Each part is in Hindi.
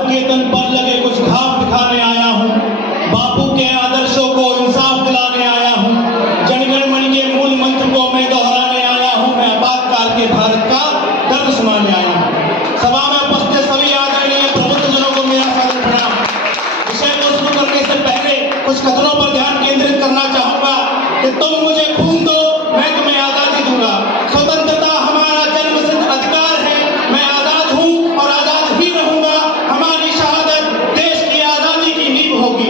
केतन पर लगे कुछ घाव दिखाने आया हूँ, बापू के आदर्शों को इंसाफ दिलाने आया हूँ, जनगण मन के मूल मंत्र को मैं दोहराने आया हूँ, मैं आपातकाल के भारत का दर्द सुनाने आया हूँ। सभा में उपस्थित सभी आदरणीय प्रबुद्धजनों को मेरा सादर प्रणाम। विषय को शुरू करने से पहले कुछ कथनों पर ध्यान केंद्रित करना चाहूंगा कि तुम मुझे खून दो, मैं तुम्हें आजादी दूंगा। स्वतंत्रता हमारा जन्मसिद्ध अधिकार है, मैं आजाद हूँ और आजाद ही रहूंगा। हमारी शहादत देश की आजादी की नींव होगी।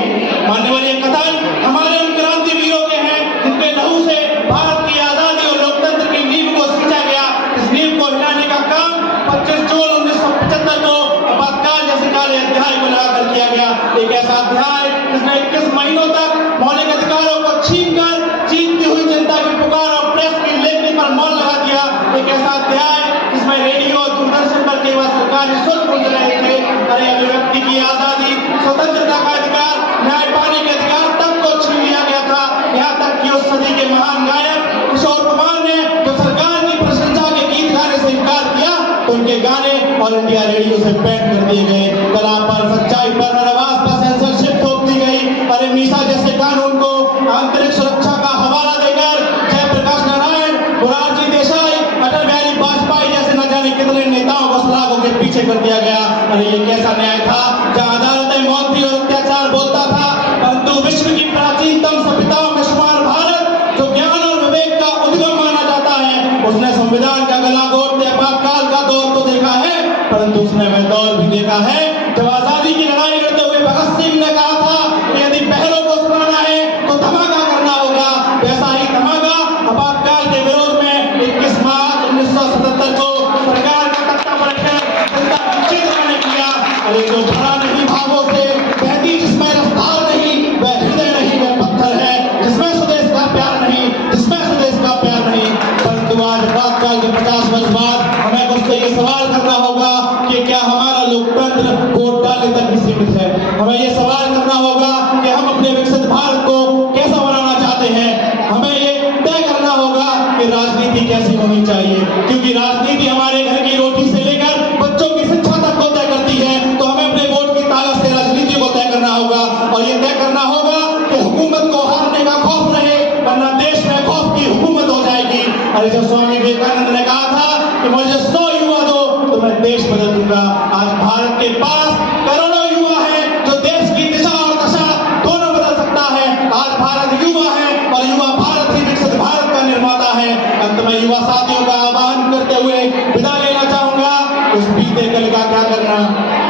मान्यवर, ये कथन हमारे उन क्रांति वीरों के हैं जिनके लहू से भारत की आजादी और लोकतंत्र की नींव को सींचा गया। इस नींव को हिलाने का काम 25 जून 1975 को आपातकाल जैसे काले अध्याय को लगाकर किया गया। एक ऐसा अध्याय जिसने 21 महीनों तक मौलिक अधिकारों को छीनकर चीखती हुई जनता की पुकार और प्रेस की लेखनी पर मौन लगा दिया। एक ऐसा अध्याय जिसमें रेडियो और दूरदर्शन पर केवल सरकारी शुल्क गूंज रहे थे। अरे अभिव्यक्ति की आजादी, स्वतंत्रता का अधिकार, न्याय पाने के अधिकार तक को छीन लिया गया था। यहाँ तक कि उस सदी के महान गायक किशोर कुमार ने जो सरकार की प्रशंसा के गीत गाने से इनकार किया तो उनके गाने ऑल इंडिया रेडियो से बैन कर दिए गए। कला पर, सच्चाई पर, आवाज पर सेंसरशिप थोप दी गई। अरे मीसा जैसे कानून को आंतरिक सुरक्षा का हवाला देकर जयप्रकाश नारायण, मोरारजी देसाई, अटल बिहारी वाजपेयी जैसे न जाने कितने नेताओं को सलाखों के पीछे कर दिया गया। अरे ये कैसा न्याय था जहां अदालतें मौत और अत्याचार बोलता था, परंतु विश्व की प्राचीनतम सभ्यताओं में शुमार भारत, जो ज्ञान और विवेक का उद्गम माना जाता है, उसने संविधान का गला घोटते आपातकाल का दौर तो देखा है, परंतु उसने वह दौर भी देखा है जब आजादी की लड़ाई लड़ते हुए भगत सिंह ने कहा था कि यदि पहलों को सुनाना है तो धमाका करना होगा। वैसा ही धमाका आपातकाल के विरोध में 21 मार्च 1977 को सरकार का तख्ता पर रखकर जनता की चेतना ने किया। अरे जो भरा नहीं भावों से, बहती जिसमें रफ्तार नहीं, वह हृदय नहीं, वह पत्थर है जिसमें स्वदेश का प्यार नहीं, जिसमें स्वदेश का प्यार नहीं। परंतु आज आपातकाल के 50 वर्ष बाद हमें उससे ये सवाल करना होगा कि क्या हमारा लोकतंत्र वोट डालने तक ही सीमित है। हमें ये सवाल करना होगा कि हम अपने विकसित भारत को कैसा बनाना चाहते हैं। हमें ये तय करना होगा कि राजनीति कैसी होनी चाहिए, क्योंकि राजनीति हमारे घर की रोटी से लेकर बच्चों की शिक्षा तक को तय करती है। तो हमें अपने वोट की ताकत से राजनीति को तय करना होगा और ये तय करना होगा कि हुकूमत को हारने का खौफ रहे, वरना देश में खौफ की हुकूमत हो जाएगी। अरे जब स्वामी विवेकानंद ने कहा था कि मुझे 100 युवा दो तो मैं देश बदल दूंगा, आज भारत के पास करोड़ों युवा हैं जो देश की दिशा और दशा दोनों बदल सकता है। आज भारत युवा है और युवा भारत ही विकसित भारत का निर्माता है। अंत में युवा साथियों का आह्वान करते हुए विदा लेना चाहूंगा। उस बीते कल का क्या करना,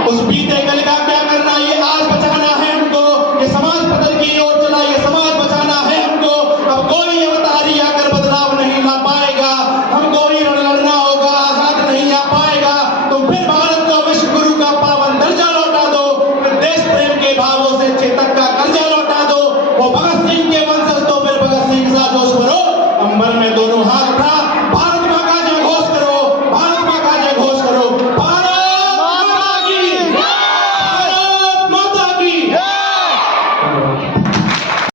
उस बीते कल का क्या करना, ये आज बचाना है हमको। ये समाज बदल की ओर चला, ये समाज बचाना है हमको। अब कोई अवतारी आकर बदलाव नहीं ला पाएगा, हमको ही लड़ना होगा, आजाद नहीं आ पाएगा। तो फिर भारत को विश्व गुरु का पावन दर्जा लौटा दो, फिर देश प्रेम के भावों से चेतक का कर्जा लौटा दो। वो भगत सिंह के वंशज तो फिर भगत सिंह सा जोश भरो, अंबर में दोनों हाथ उठा,